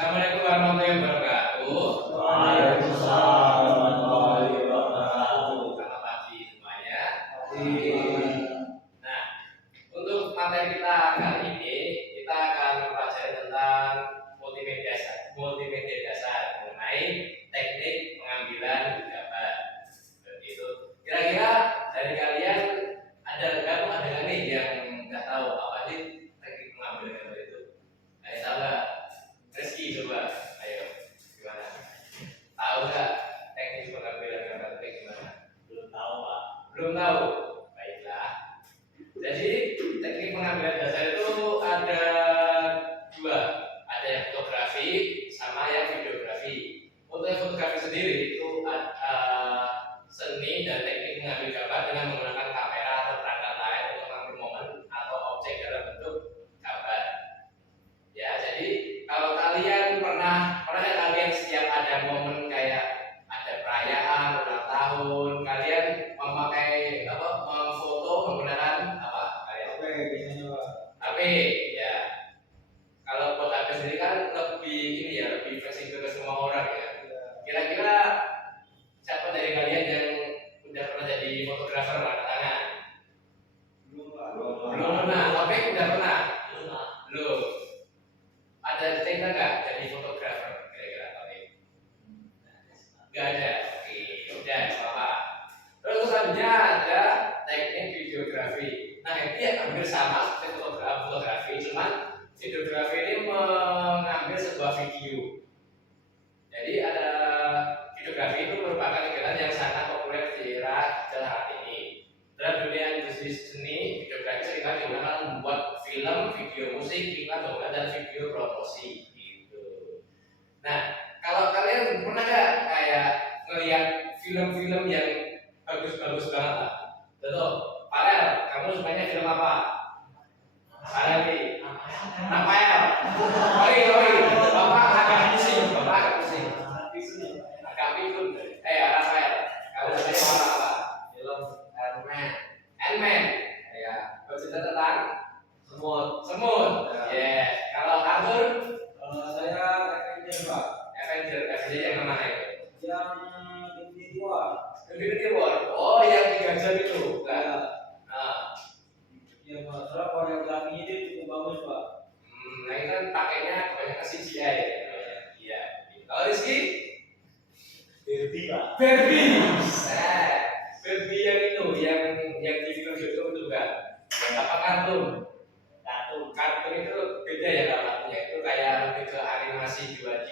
Assalamualaikum warahmatullahi wabarakatuh. Waalaikumsalam warahmatullahi wabarakatuh. Selamat pagi semuanya. Nah, untuk materi kita kali ini kita akan mempelajari tentang multimedia dasar mengenai teknik pengambilan gambar. Begitu. Kira-kira dari kalian ada nggak nih yang nggak tahu apa sih teknik pengambilan gambar itu? Ada tahu nggak? Rizky coba, ayo gimana? Tahu nggak teknik pengambilan gambar itu gimana? Belum tahu, Pak. Belum tahu? Baiklah. Jadi teknik pengambilan dasar itu ada dua, ada yang fotografi sama yang videografi. Untuk yang fotografi sendiri itu seni dan teknik mengambil gambar dengan menggunakan kamera atau perangkat lain untuk mengambil momen atau objek dalam bentuk gambar. Ya, jadi kalau kalian pernah nggak kalian setiap ada momen kayak ada perayaan ulang tahun, kalian memakai apa? Memfoto menggunakan apa? Kalian HP biasanya, Pak. HP, ya. Kalau buat HP sendiri kan lebih ini ya, lebih fleksibel ke semua orang ya. Kira-kira siapa dari kalian yang udah pernah jadi fotografer angkat tangan? Belum, Pak. Belum pernah, tapi udah pernah. Belum, Pak. Belum. Ada cerita nggak jadi fotografer kira-kira tapi? Nggak ada. Oke, udah apa? Terus selanjutnya ada teknik videografi. Nah ini hampir sama seperti fotografi, cuman videografi ini mengambil sebuah video. Jadi ada videografi itu merupakan kegiatan yang sangat populer di era saat ini. Dalam dunia industri seni, videografi seringkali digunakan membuat film, video musik, iklan, dokumen, dan video promosi. Gitu. Nah, kalau kalian pernah nggak kayak ngelihat film-film yang bagus-bagus banget lah? Betul. Farel, kamu sukanya film apa? Farel nih. Rafael. Oi. Bapak agak pusing. Agak pikun. Rafael. Kamu sukanya apa? Film Ant-Man. Ya. Bercerita tentang semut. Ya. Kalau Arthur, Kalau saya Avenger, Pak. Avenger yang mana itu? Yang Infinity War. Infinity War. Oh, yang 3 jam itu. Bukan. Nah, Ya, Pak. Soalnya koreografinya dia cukup bagus, Pak. nah ini kan pakainya kebanyakan CGI. Iya. Kalau Rizky? Barbie, Pak. Barbie. Barbie yang itu, yang di film YouTube itu kan. Apa kartun? Kartun itu beda ya kartunya. Itu kayak lebih ke animasi 2D.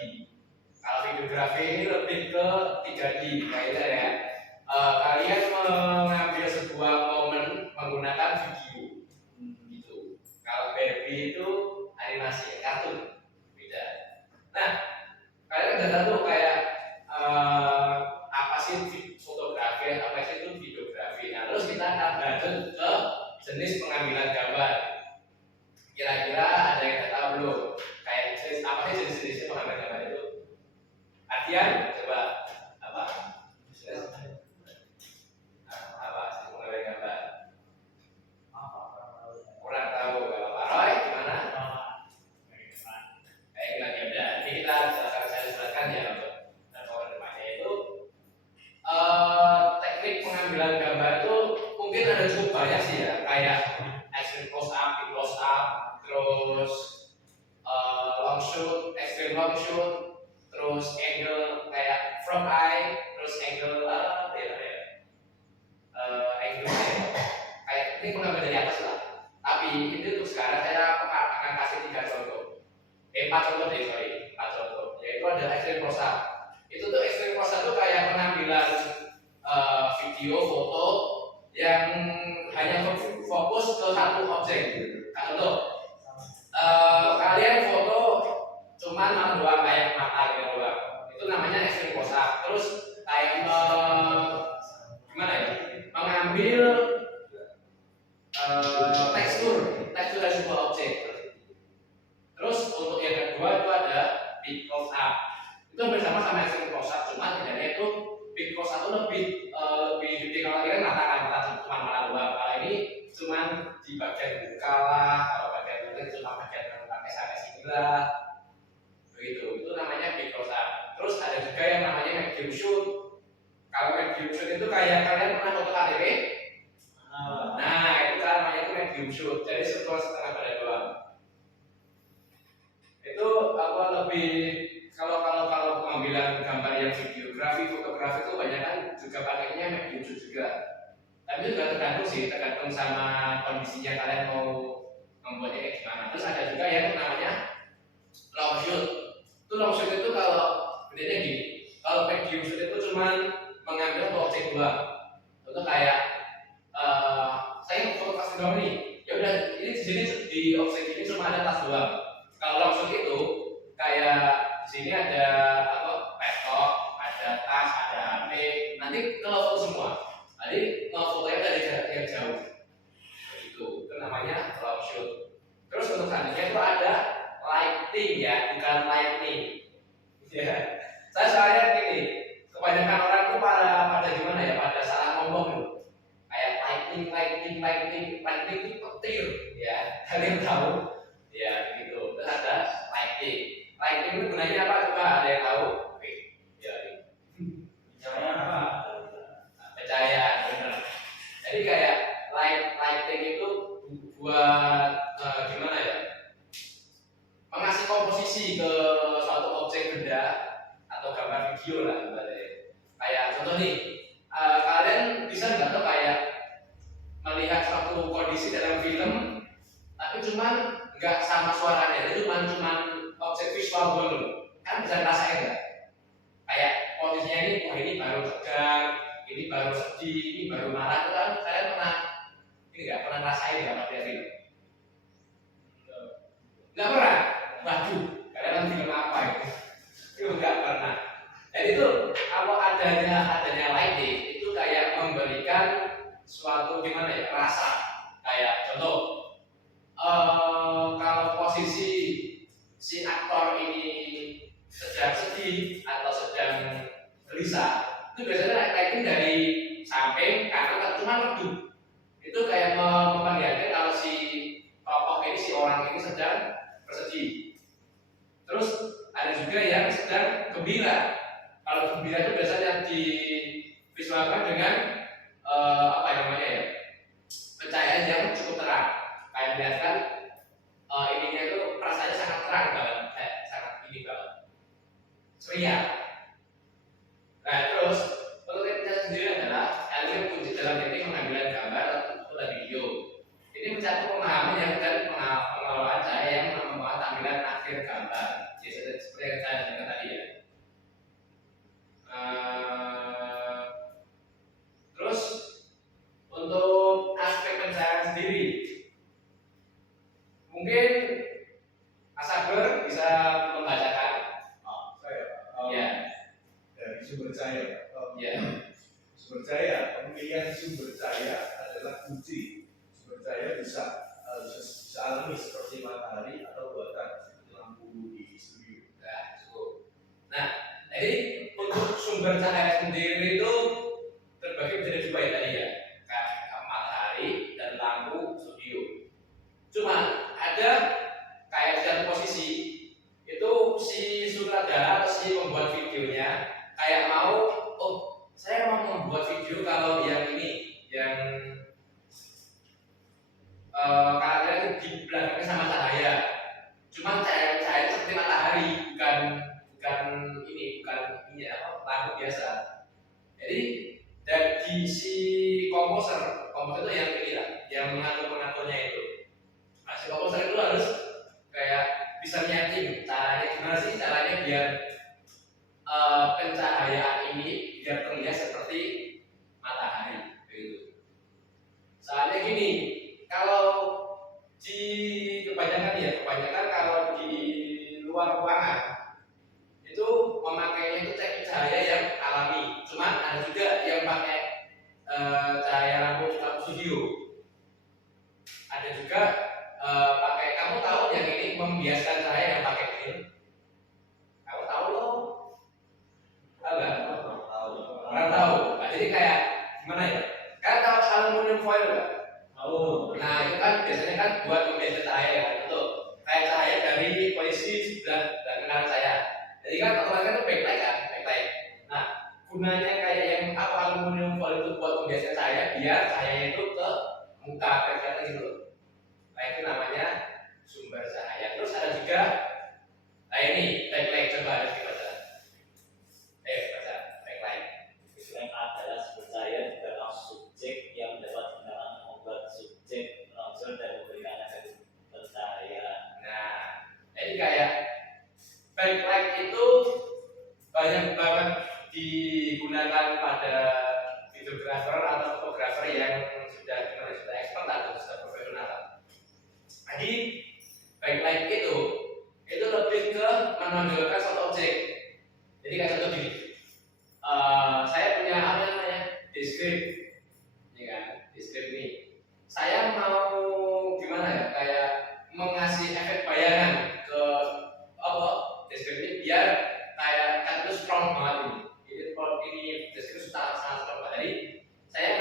Kalau videografi ini lebih ke 3D. Kayaknya ya. Kalian mengambil sebuah momen menggunakan video. Gitu. Kalau Barbie itu animasi, kartun, beda. Nah, kalian udah tahu kayak apa sih fotografi, apa sih itu videografi. Nah, terus kita akan lanjut ke jenis pengambilan gambar. Kira-kira ada yang udah tahu belum? Kayak jenis apa sih jenis-jenisnya pengambilan gambar itu? Artian, coba apa? Apa sih pengambilan gambar? Kurang tahu, gak apa-apa. Roy, gimana? Kayak gimana ya udah. Jadi kita saya jelaskan ya untuk depannya itu teknik pengambilan gambar itu mungkin ada cukup banyak sih ya, kayak extreme close up, terus long shoot, extreme long shoot, terus angle kayak front eye, terus angle angle kayak ini pengambilan dari atas lah. Tapi ini untuk sekarang saya akan kasih 3 contoh. 4 contoh deh, sorry, 4 contoh. Yaitu ada extreme close up. Itu tuh extreme close up tuh kayak pengambilan video, foto yang hanya fokus ke satu objek. Contoh, kalian foto cuman doang kayak mata gitu doang. Itu namanya extreme close up. Terus kayak gimana ya? Mengambil tekstur dari sebuah objek. Terus untuk yang kedua itu ada big close up. Itu bersama sama extreme close up, cuma bedanya itu big close up itu lebih gede. Kalau kalian mata cuma mata doang. Kalau ini cuma di bagian muka lah. Kalau bagian lain cuma bagian pakai sampai sini lah. Begitu. shoot, jadi setengah setengah badan doang. Itu apa lebih kalau pengambilan gambar yang videografi, fotografi itu banyak kan juga pakainya medium shoot juga. Tapi juga tergantung sih, tergantung sama kondisinya kalian mau membuatnya kayak gimana. Terus ada juga yang namanya long shoot. Itu long shoot itu kalau bedanya gini, kalau medium shoot itu cuma mengambil objek doang. Itu kayak saya foto tas doang nih. Ya udah, ini di sini di objek ini cuma ada tas doang. Kalau long shoot itu kayak di sini ada apa? Laptop, ada tas, ada HP. Nanti kalau foto semua. Jadi fotonya dari jarak yang jauh. Begitu. Itu namanya long shoot. Terus untuk selanjutnya itu ada lighting ya, bukan lightning. Ya. Saya soalnya gini, kebanyakan orang tuh pada gimana ya, pada salah ngomong gitu. Kayak lightning itu petir ya. Kalian tahu? Ya gitu. Terus ada lighting. Lighting itu gunanya apa? Coba ada yang tahu? Oke. Ya. Caranya apa? Percaya, benar. Jadi kayak lighting itu buat gimana ya? Mengasih komposisi ke suatu objek benda atau gambar video lah ibaratnya. Kayak contoh nih, kalian bisa nggak tuh kayak melihat suatu kondisi dalam film, tapi cuman nggak sama suaranya, itu cuman objek visual dulu. Kan bisa ngerasain nggak? Kayak posisinya ini, wah ini baru tegang, ini baru sedih, ini baru marah. Itu kan kalian pernah ini nggak pernah ngerasain nggak pada film? Nggak pernah. Waduh, kalian film apa itu? Itu nggak pernah. Jadi itu apa adanya lighting itu kayak memberikan suatu gimana ya rasa. Kayak contoh, kalau posisi si aktor ini sedang sedih atau sedang gelisah, itu biasanya lighting dari samping kanan cuma redup. Itu kayak memperlihatkan kalau si tokoh ini, si orang ini sedang bersedih. Terus ada juga yang sedang gembira. Kalau gembira itu biasanya divisualkan dengan apa yang namanya ya, pencahayaan yang cukup terang. Kayak melihatkan ininya itu perasaannya sangat terang banget, sangat ini banget, ceria. Nah terus untuk kita sendiri adalah kalian kunci dalam teknik pengambilan gambar atau video. Ini mencakup pemahaman yang dan pengelolaan cahaya yang membawa tampilan akhir gambar. Jadi seperti yang saya sampaikan tadi ya. Terus untuk aspek pencahayaan sendiri, mungkin Mas Akbar bisa membacakan. Ya. Dari sumber cahaya. Ya. Sumber cahaya, pemilihan sumber cahaya adalah kunci. Sumber cahaya bisa alami seperti matahari atau buatan seperti lampu di studio. Nah, jadi untuk sumber cahaya sendiri itu terbagi menjadi dua ya tadi ya, kayak matahari dan lampu studio. Cuma ada kayak di satu posisi itu si sutradara atau si pembuat videonya kayak mau, oh saya mau membuat video kalau yang ini, yang karakternya itu di belakangnya sama cahaya. Cuman cahaya seperti matahari, bukan ini apa, lampu biasa. Jadi dari si komposer itu yang ini lah, yang mengaturnya itu. Nah, si komposer itu harus kayak bisa nyeting caranya gimana sih caranya biar pencahayaan ini biar terlihat seperti matahari begitu. Soalnya gini, kalau di kebanyakan kalau di luar ruangan itu memakainya itu teknik cahaya yang alami. Cuman ada juga yang pakai cahaya lampu studio. Ada juga pakai, kamu tahu yang ini membiaskan cahaya yang pakai film. Kamu tahu loh? Tahu nggak? Orang tahu. Nah, jadi kayak gimana ya? Kalian tahu aluminium foil nggak? Tahu. Nah itu kan biasanya kan buat membiaskan cahaya ya, itu kayak cahaya dari posisi sebelah kanan saya. Jadi kan otomatis itu backlight kan, backlight. Nah gunanya kayak yang apa aluminium foil itu buat membiaskan cahaya biar cahayanya itu ke muka kelihatan gitu. sumber cahaya. Terus ada juga, nah ini backlight, coba harus dibaca. Baca backlight. Backlight adalah sumber cahaya di dalam subjek yang dapat digunakan membuat subjek menonjol dan memberikan efek pencahayaan. Nah, jadi kayak backlight itu banyak banget digunakan pada videographer atau fotografer yang sudah expert atau sudah profesional. Jadi backlight itu lebih ke menonjolkan suatu objek. Jadi kayak contoh gini, saya punya apa namanya deskrip, ya kan? Deskrip ini, saya mau gimana ya, kayak mengasih efek bayangan ke apa deskrip ini biar kayak kan itu strong banget ini. Ini deskrip sangat strong banget. Jadi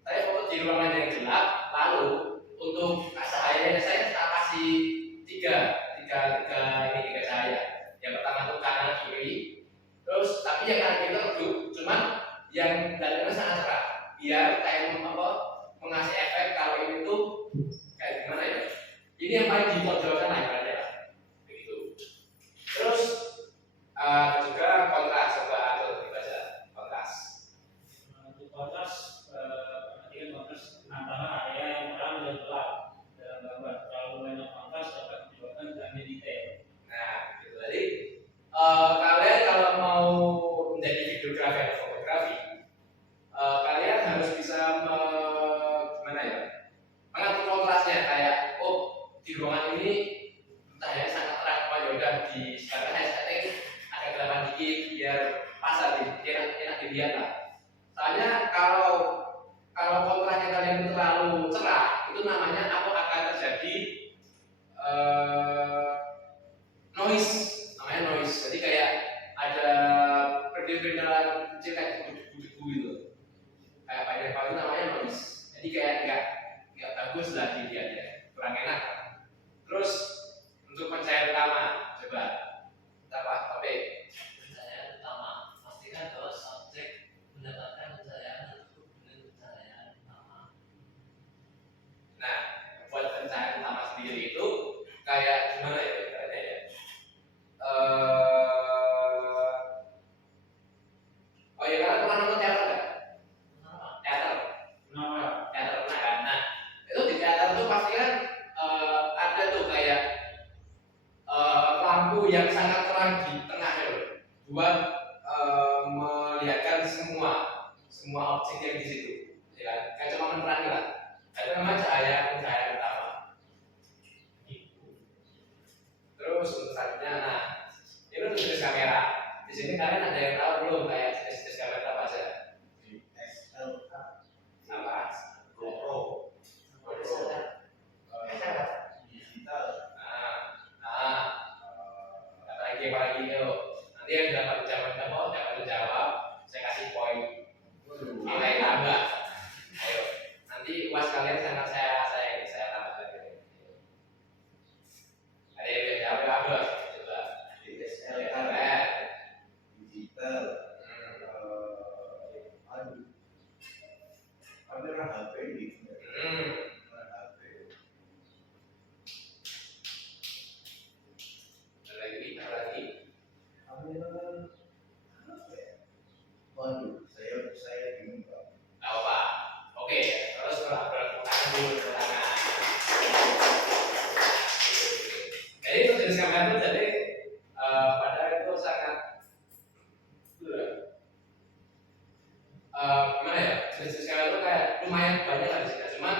saya foto di ruangan yang gelap, lalu untuk cahayanya saya kasih tiga cahaya. Yang pertama itu kanan kiri, terus tapi yang kanan kiri itu redup, cuman yang dalamnya sangat cerah, biar kayak mengasih efek kalau ini tuh kayak gimana ya? Ini yang paling ditonjolkan lah ibaratnya lah, begitu. Terus juga kontras, coba atau dibaca kontras. Untuk kontras, perhatikan kontras antara area yang terang dan gelap dalam gambar. Kalau banyak kontras dapat menyebabkan gangguan detail. Nah, gitu. Jadi kalian kalau mau menjadi videografi atau fotografi, kalian harus bisa gimana ya? Mengatur kontrasnya kayak di ruangan ini cahayanya sangat terang, ya udah di sekarang saya setting agak gelapan dikit biar pas enak dilihat lah. Soalnya kalau kontrasnya kalian terlalu cerah, itu namanya akan terjadi noise, namanya noise. Jadi kayak ada berderet-beretan kecil kayak debu-debu gitu, kayak pada itu namanya noise. Jadi kayak nggak bagus lah dilihatnya, kurang enak. Terus untuk pencahayaan utama, coba apa topik pencahayaan utama, pastikan bahwa subjek mendapatkan pencahayaan tersebut dengan pencahayaan utama. Nah, buat pencahayaan utama sendiri itu kayak gimana ya ibaratnya ya? Oh ya, kalian pernah nonton teater nggak? Teater pernah kan? Nah, itu di teater tuh pasti kan ada tuh kayak lampu yang sangat terang di tengahnya loh, buat melihatkan semua objek yang di situ, ya kan? Kayak cuma menerangi lah. Itu namanya cahaya utama. Terus untuk selanjutnya, nah itu jenis kamera. Di sini kalian ada yang tahu belum kayak jenis kamera apa aja? DSLR, Apa? GoPro, digital, apalagi yuk. Nanti yang dapat jawab, saya kasih poin. Nilai tambah. Ayo, nanti uas kalian sangat saya tambah lagi. Ada yang bisa jawab apa? Coba. DSLR, digital, kamera HP gitu. Kamera HP. Apa lagi? Kamera apa ya? Waduh, saya bingung Pak. Tahu Pak? Oke, terus bertangan dulu bertangan. Jadi itu jenis kamera itu jadi padahal itu sangat gimana ya, jenis kamera itu kayak lumayan banyak lah di sini. Cuman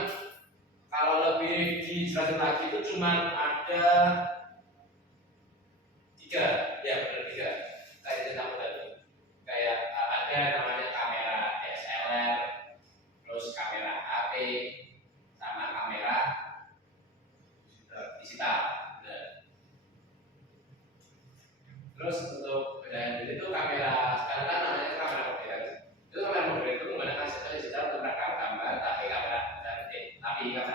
kalau lebih dijelasin lagi itu cuman ada 3, ya benar 3. Kayak cerita tadi, kayak ada namanya kamera DSLR, terus kamera HP, sama kamera digital. Nah. Terus untuk bedanya itu kamera sekarang kan namanya kamera modern. Itu kamera modern itu menggunakan sistem digital untuk merekam gambar, tapi kamera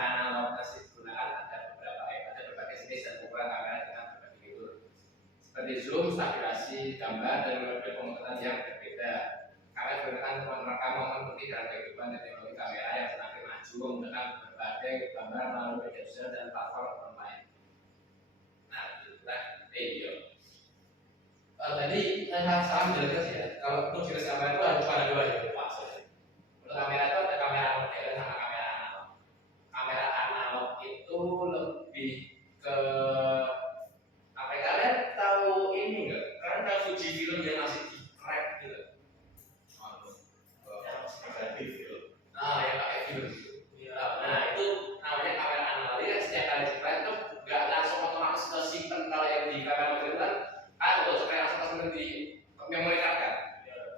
analog masih digunakan ada berbagai jenis dan ukuran kamera dengan berbagai fitur seperti zoom, stabilisasi gambar dan metode pemotretan yang berbeda. Kamera digunakan untuk merekam momen penting dalam kehidupan dan teknologi kamera yang semakin maju menggunakan berbagai gambar melalui media sosial dan platform online. Tadi saya salah menjelaskan sih ya. Kalau untuk jenis kamera itu ada dua jenis maksudnya. Untuk kamera itu ada kamera modern sama kamera analog. Kamera analog itu lebih ke apa ya? Kalian tahu ini enggak? Kalian tahu Fuji film yang masih di crack gitu? Negatif gitu. Nah, yang pakai film gitu. Nah, itu namanya kamera analog. Jadi kan setiap kali di crack itu nggak langsung otomatis tersimpan. Kalau yang di kamera modern kan kalau supaya langsung tersimpan di memori card kan.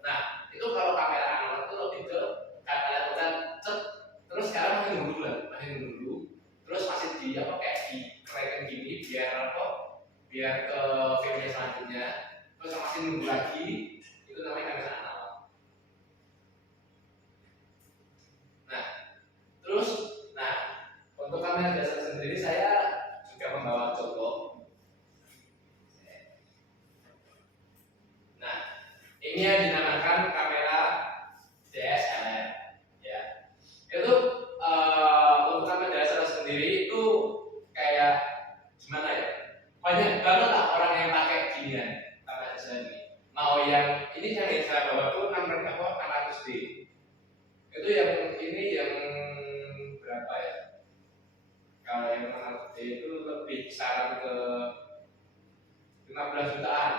Nah, itu kalau kamera analog itu lebih ke kalian bukan cet, terus sekarang masih nunggu, terus masih di apa kayak di kereken gini biar apa? Biar ke filmnya selanjutnya, terus masih nunggu lagi, itu namanya kamera analog. Nah, terus, untuk kamera dasar sendiri saya juga membawa contoh. Nah, ini yang dinamakan kamera DSLR, ya. Itu untuk kamera DSLR sendiri itu kayak gimana ya? Banyak banget lah orang yang pakai ginian kamera DSLR ini. Mau yang ini yang saya bawa tuh 600D. Itu yang ini yang berapa ya? Kalau yang 600D itu lebih kisaran ke 15 jutaan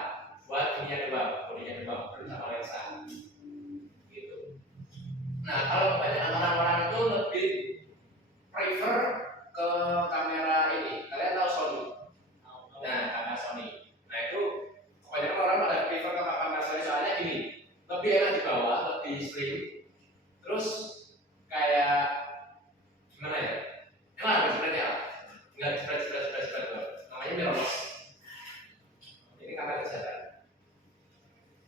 buat bodinya doang, belum sama lensa. Gitu. Nah, kalau kebanyakan orang-orang itu lebih prefer ke kamera ini. Kalian tahu Sony? Nah, kamera Sony. Nah, itu kebanyakan orang pada prefer ke kamera Sony soalnya gini, lebih enak dibawa, lebih slim. Terus kayak gimana ya? Emang ada spreadnya? Enggak spread. Namanya mirrorless. Ini kamera dasar.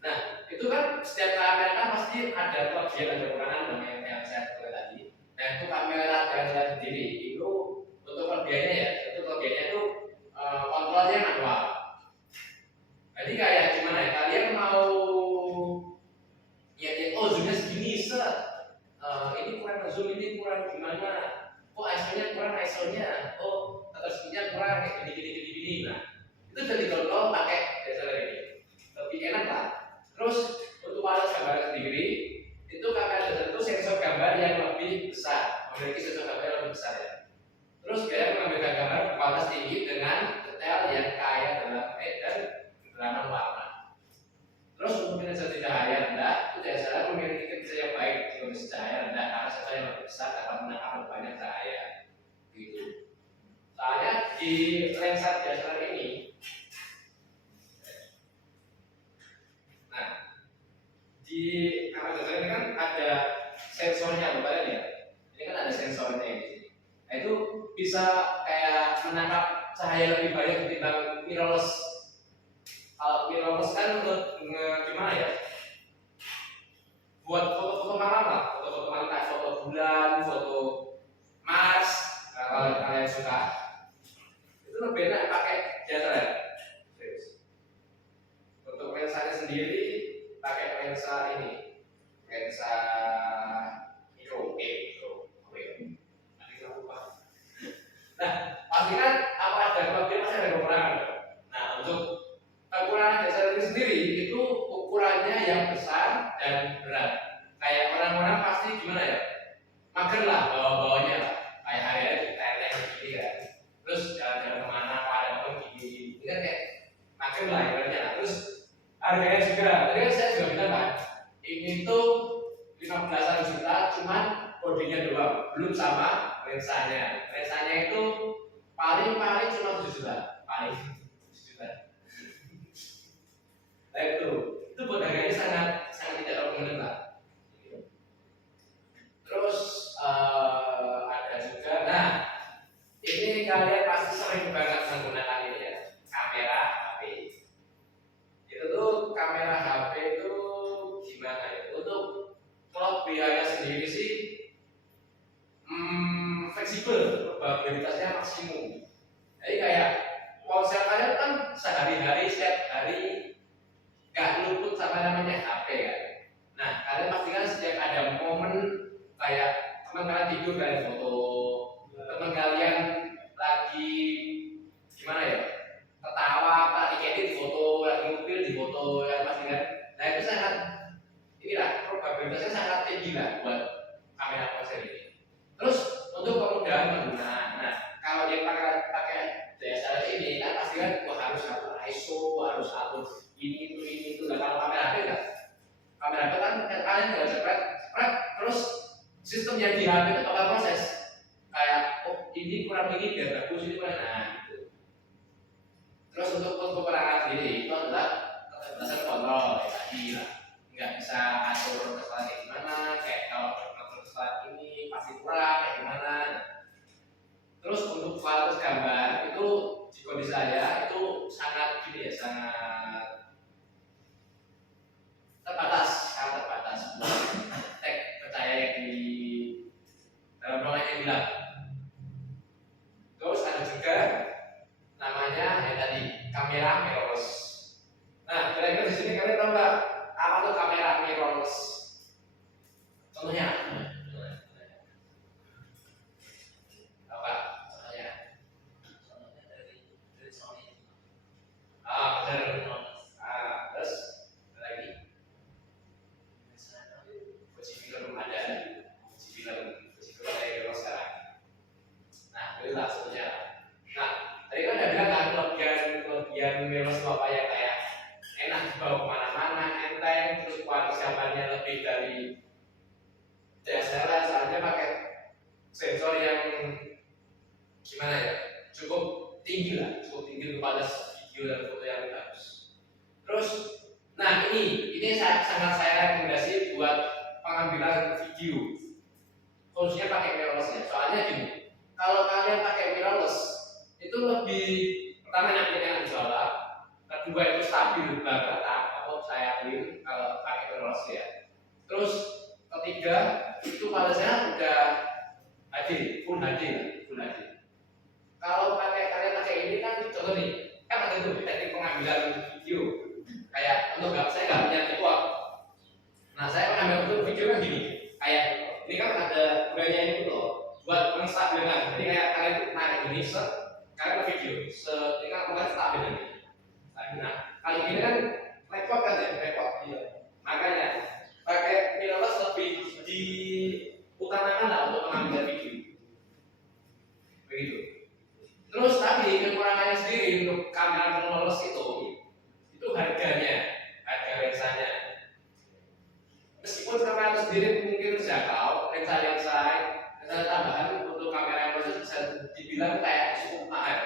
Nah, itu kan setiap kamera kan pasti ada kelebihan dan kekurangan yang saya sebutkan tadi. Nah, itu kamera DSLR sendiri itu untuk kelebihannya itu kontrolnya manual. Jadi kayak gimana ya? Kalian mau zoomnya segini set. Ini kurang zoom, ini kurang gimana? ISO-nya kurang ISO-nya. Speed-nya kurang kayak gini. Nah, itu jadi kontrol pakai DSLR ini. Lebih enak lah. Terus untuk kualitas gambar sendiri itu kamera DSLR itu sensor gambar yang lebih besar, memiliki sensor gambar yang lebih besar ya. Terus dia mengambil gambar kualitas tinggi dengan detail yang kaya dalam dan kedalaman warna. Terus untuk kinerja cahaya rendah, itu DSLR memiliki kinerja yang baik di kondisi cahaya rendah karena sensor yang lebih besar dapat menangkap lebih banyak cahaya. Gitu. Soalnya di lensa DSLR ini di kamera DSLR ini kan ada sensornya, Bapak lihat ya. Ini kan ada sensornya di sini. Nah, itu bisa kayak menangkap cahaya lebih banyak ketimbang mirrorless. Kalau mirrorless kan untuk gimana ya? Buat foto-foto malam lah, foto-foto malam kayak foto bulan, foto Mars. Nah, kalau kalian suka, itu lebih enak pakai DSLR. Untuk lensanya sendiri pakai lensa ini, lensa mikro. Nah, pasti kan apa ada kelebihan pasti ada kekurangan. Nah, untuk kekurangan DSLR ini sendiri itu ukurannya yang besar dan berat. Kayak orang-orang pasti gimana ya? Mager lah bawa-bawanya lah. Kayak hari-hari diteleng gini kan. Terus jalan-jalan kemana, ada pun gini. Ini kan kayak mager lah ibaratnya. Terus harganya juga, tadi kan saya juga bilang kan, ini tuh 15 juta, cuman bodinya doang, belum sama lensanya. Lensanya itu paling cuma 7 juta, paling 7 juta. Nah itu buat harganya sangat tidak recommended lah. Terus ada juga, nah ini kalian pasti sering banget menggunakan ini ya, kamera HP. Itu tuh kamera HP itu gimana ya? Untuk kelebihannya sendiri sih fleksibel, probabilitasnya maksimum. Jadi kayak ponsel kalian kan sehari-hari setiap hari nggak luput sama namanya HP kan. yang di HP itu bakal proses kayak oh ini kurang ini biar bagus ini kurang nah gitu. Terus untuk kekurangan sendiri itu adalah keterbatasan kontrol ya tadi lah, nggak bisa atur kesalahan kayak gimana, kayak kalau atur kesalahan ini pasti kurang kayak gimana. Terus untuk kualitas gambar itu di kondisi saya itu sangat gini ya, sangat terbatas buat tek percaya yang di dalam ruangan yang bilang. Terus ada juga namanya yang tadi kamera mirrorless. Nah, kira-kira di sini kalian tahu nggak apa tuh kamera mirrorless? Contohnya? Apa? Contohnya? dari Sony. Ah, benar. Ah, terus ada lagi? Fuji film ada. Fuji film ada yang sekarang. Nah, itu lah sebetulnya. Nah, tadi kan udah bilang kan kelebihan mirrorless itu apa ya, kayak enak dibawa kemana-mana, enteng, terus kualitas gambarnya lebih dari DSLR, soalnya pakai sensor yang gimana ya, cukup tinggi untuk kualitas video dan foto yang bagus. Terus, nah ini sangat saya rekomendasi buat pengambilan video, khususnya pakai mirrorless ya. Soalnya gini, kalau kalian pakai mirrorless itu lebih pertama nyampe visual, kedua itu stabil banget atau saya pilih kalau pakai mirrorless ya. Terus ketiga itu kualitasnya udah HD, full HD. Kalau kalian pakai ini kan contoh nih, kan ada tuh teknik pengambilan video. Kayak untuk saya nggak punya tripod. Nah saya mengambil video kan gini, kayak ini kan ada brandnya ini tuh buat menstabilkan. Jadi kayak kalian tuh naik gini, kalian video, ini kan bukan stabil ini. Nah kali ini kan repot kan ya, repot. Makanya pakai mirrorless lebih diutamakan lah untuk mengambil video. Begitu. Terus tapi kekurangannya sendiri untuk kamera mirrorless itu harga lensanya. Meskipun kamera itu sendiri mungkin terjangkau, lensa tambahan untuk kamera mirrorless bisa dibilang kayak cukup mahal,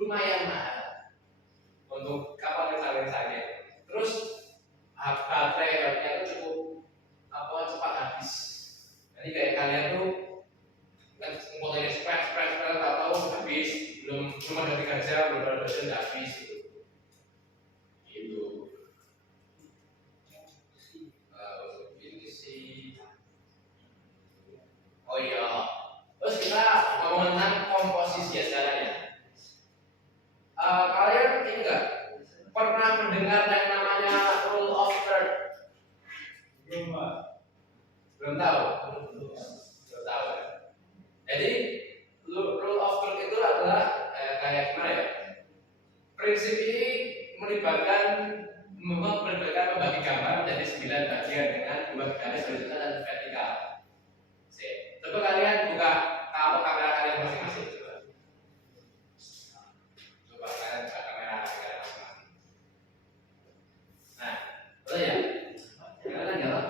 lumayan mahal untuk lensanya. Terus baterainya itu cukup cepat habis. Jadi kayak kalian tuh kan fotonya spread tahu habis, belum ada 3 jam, belum ada 2 jam udah habis gitu. Ini sih. Oh iya. Terus kita ngomong tentang komposisi ya sekarang ya. Kalian ini enggak pernah mendengar yang namanya rule of third? Belum tahu. Jadi rule of third itu adalah kayak gimana ya? Prinsip ini melibatkan membagi gambar menjadi 9 bagian dengan 2 garis horizontal dan vertikal. Coba kalian buka kamera kalian masing-masing. Coba kalian buka kamera kalian masing-masing. Nah, boleh ya? Kalian nyala?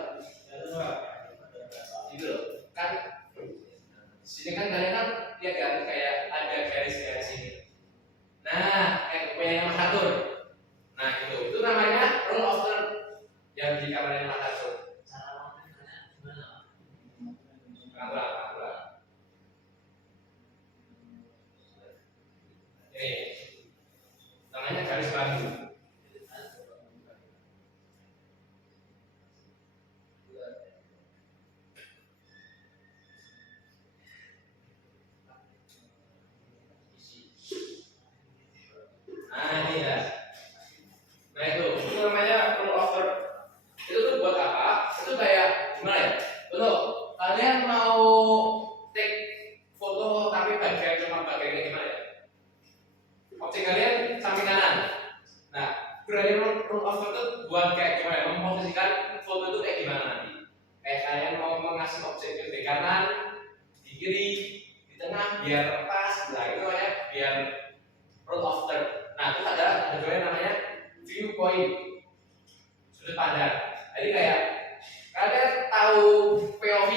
Gitu loh. Kan sini kan kalian kan lihat kan kayak ada garis-garis ini. Nah, kayak punya yang mengatur. Nah, itu namanya rule of third yang di kamera yang mengatur. Cara mengaturnya gimana? Pelan-pelan. Ini namanya garis bantu. Nah ini ya. Nah itu namanya rule of third. Itu tuh buat apa? Itu kayak gimana ya? Betul. Kalian mau take foto tapi cuma bagiannya gimana ya? Objek kalian samping kanan. Nah, rule of third itu buat kayak gimana? Memposisikan foto itu kayak gimana nanti? Kayak kalian mau mengasih objek di kanan, di kiri, di tengah, biar pas. Nah itu ya, biar rule of third. Nah itu ada juga yang namanya viewpoint, sudut pandang. Jadi kayak kalian tahu POV,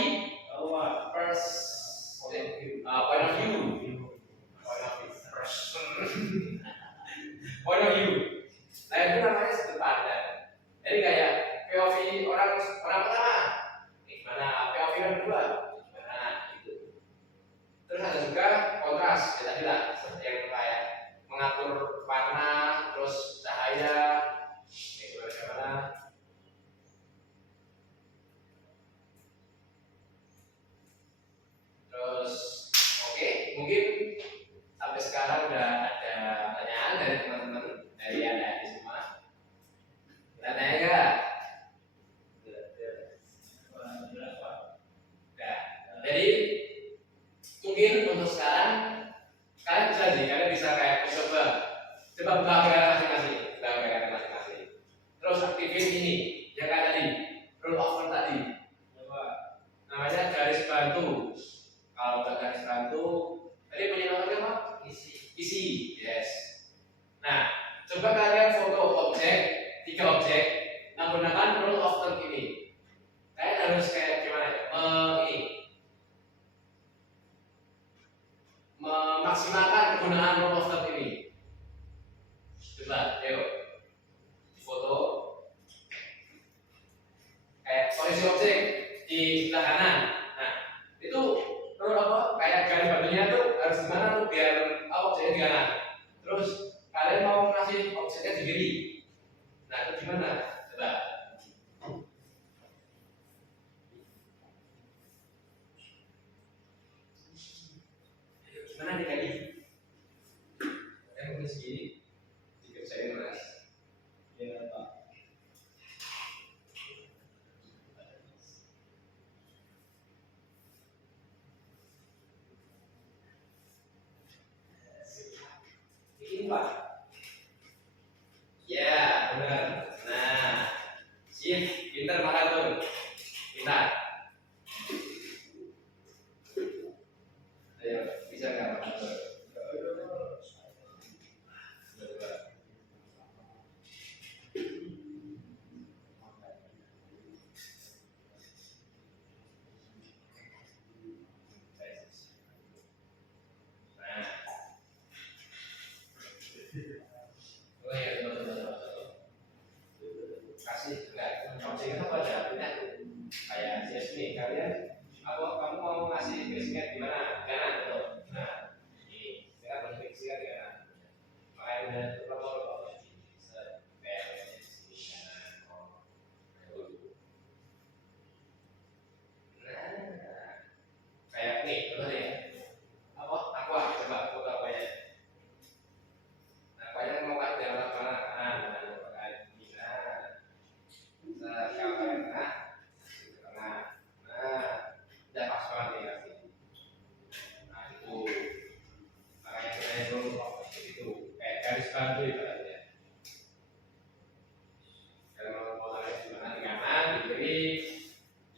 tadi kalian bisa kayak coba buka kamera masing-masing, buka kamera masing-masing. Terus aktifin ini yang kayak tadi, rule of thumb tadi. Coba namanya garis bantu. Kalau nggak garis bantu, tadi punya namanya apa? Isi. Yes. Nah, coba kalian foto objek, 3 objek, menggunakan rule of thumb ini. Kalian harus kayak gimana ya? Memaksimalkan penggunaan rule of thumb ini. Coba, ayo foto. Posisi objek di sebelah kanan. Nah, itu rule apa? Kayak garis bantunya tuh harus gimana tuh biar objeknya di kanan. Terus kalian mau ngasih objeknya di kiri. Nah, itu gimana? Coba. Gimana nih tadi? Yang mungkin segini dikerjain mas. Ya Pak. Ini Pak. Ya, benar. Nah, sip, pintar makan tuh. Pintar. Ayo, bisa nggak makan tuh? Oh iya, betul. Kasih enggak objeknya apa aja pindah kayak CSV kalian kamu mau ngasih basicnya di mana? Kanan betul. Nah, ini kita boleh basicnya di kanan. Makanya udah terlalu kayak nih, betul ya? Aku coba foto apa ya? Nah, kalian mau kasih dalam mana? Kanan, udah pas banget nih kasih. Nah itu makanya kita itu kayak garis bantu ibaratnya. Kalau mau tarik di mana, di kanan, di kiri,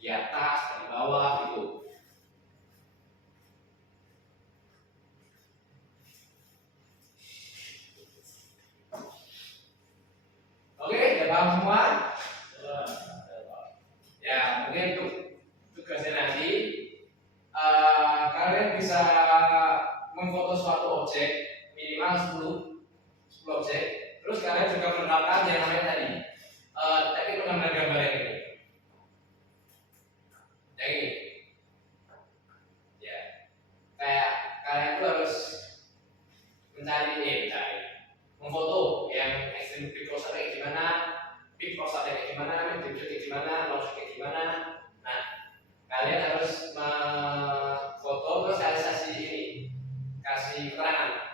di atas, di bawah gitu. Oke, udah paham semua? Ya, mungkin untuk tugasnya nanti kalian bisa memfoto suatu objek minimal 10 objek. Terus kalian juga menerapkan yang namanya tadi teknik pengambilan gambar yang ini. Yang ini. Ya. Kayak kalian tuh harus mencari memfoto yang ekstrim big close kayak gimana, big close kayak gimana, medium kayak gimana, close kayak gimana. Nah, kalian harus foto terus kasih ini, kasih keterangan.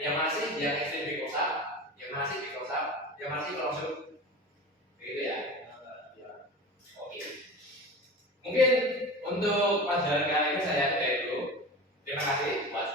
Yang masih yang ekstrim big close, yang masih big close, yang masih close, begitu ya. Oke. Mungkin untuk pelajaran kali ini saya tutup dulu. Terima kasih buat